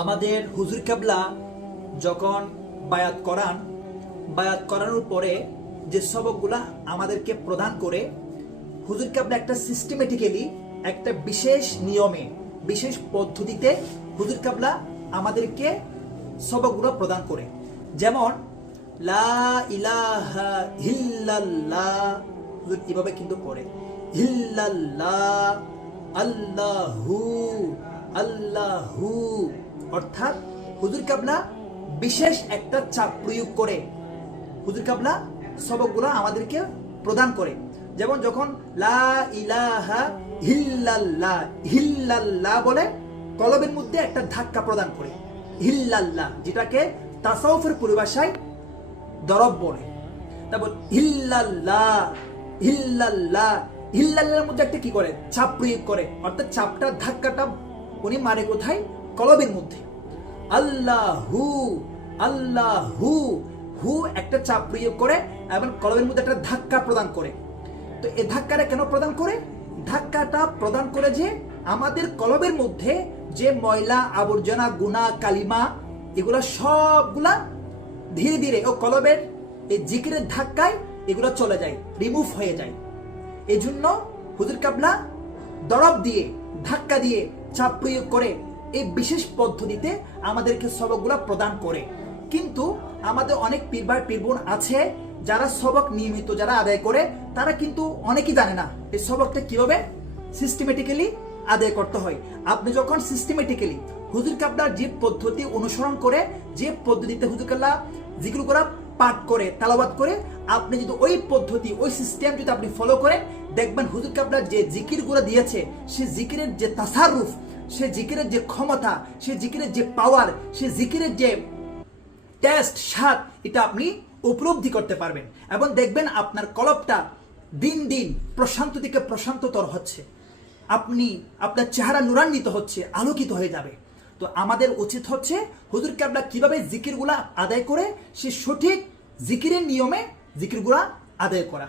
আমাদের হুজুর কাবলা যখন বায়াত করান, বায়াত করানোর পরে যে সবকগুলা আমাদেরকে প্রদান করে, হুজুর কাবলা একটা সিস্টেমেটিক্যালি একটা বিশেষ নিয়মে, বিশেষ পদ্ধতিতে হুজুর কাবলা আমাদেরকে সবকগুলো প্রদান করে। যেমন, লা ইলাহা এভাবে কিন্তু পড়ে, ইল্লাল্লাহ, আল্লাহু আল্লাহু, অর্থাৎ হুজুর কাবলা বিশেষ একটা চাপ প্রয়োগ করে। হুজুর কাবলা সবকগুলো আমাদেরকে প্রদান করে। যেমন যখন লা ইলাহা হিল্লাল্লাহ হিল্লাল্লাহ বলে, কলবের মধ্যে একটা ধাক্কা প্রদান করে। হিল্লাল্লাহ যেটাকে তাসাউফের পরিভাষায় দরব বলে। তারপর ইল্লাল্লাহ ইল্লাল্লাহ, ইল্লাল্লাহর মধ্যে একটা কি করে? চাপ প্রয়োগ করে। অর্থাৎ চাপটা, ধাক্কাটা উনি মারে কোথায়? কলবের মধ্যে। আল্লাহ হু আল্লাহ, হু হু একটা চাপ প্রয়োগ করে এবং কলবের মধ্যে একটা ধাক্কা প্রদান করে। তো এই ধাক্কাটা কেন প্রদান করে? ধাক্কাটা প্রদান করে যে আমাদের কলবের মধ্যে যে ময়লা, আবর্জনা, গুণা, কালিমা, এগুলা সবগুলা ধীরে ধীরে ও কলবের এই জিকিরের ধাক্কায় এগুলো চলে যায় রিমুভ হয়ে যায়। এই জন্য হুজুর কাবলা দরব দিয়ে, ধাক্কা দিয়ে চাপ প্রয়োগ করে এই বিশেষ পদ্ধতিতে আমাদেরকে সবকগুলা প্রদান করে। কিন্তু আমাদের অনেক পীরবার, পীরবোন আছে যারা সবক নিয়মিত যারা আদায় করে, তারা কিন্তু অনেকেই জানে না এই সবকটা কীভাবে সিস্টেমেটিক্যালি আদায় করতে হয়। আপনি যখন সিস্টেমেটিক্যালি হুজুর কাবলার যে পদ্ধতি অনুসরণ করে, যে পদ্ধতিতে হুজুর কাবলা জিকির করা পাঠ করে তালাবাদ করে, আপনি যদি ওই পদ্ধতি, ওই সিস্টেম যদি আপনি ফলো করেন, দেখবেন হুজুর আপনার যে জিকিরগুলো দিয়েছে, সে জিকিরের যে তাসারুফ, সে জিকিরের যে ক্ষমতা, সে জিকিরের যে পাওয়ার সে জিকিরের যে টেস্ট স্বাদ, এটা আপনি উপলব্ধি করতে পারবেন। এবং দেখবেন আপনার কলবটা দিন দিন প্রশান্ত থেকে প্রশান্ততর হচ্ছে। আপনি, আপনার চেহারা নুরান্বিত হচ্ছে, আলোকিত হয়ে যাবে। তো আমাদের উচিত হচ্ছে হুজুর কাবলা কীভাবে জিকিরগুলা আদায় করে সে সঠিক জিকিরের নিয়মে জিকিরগুলা আদায় করা।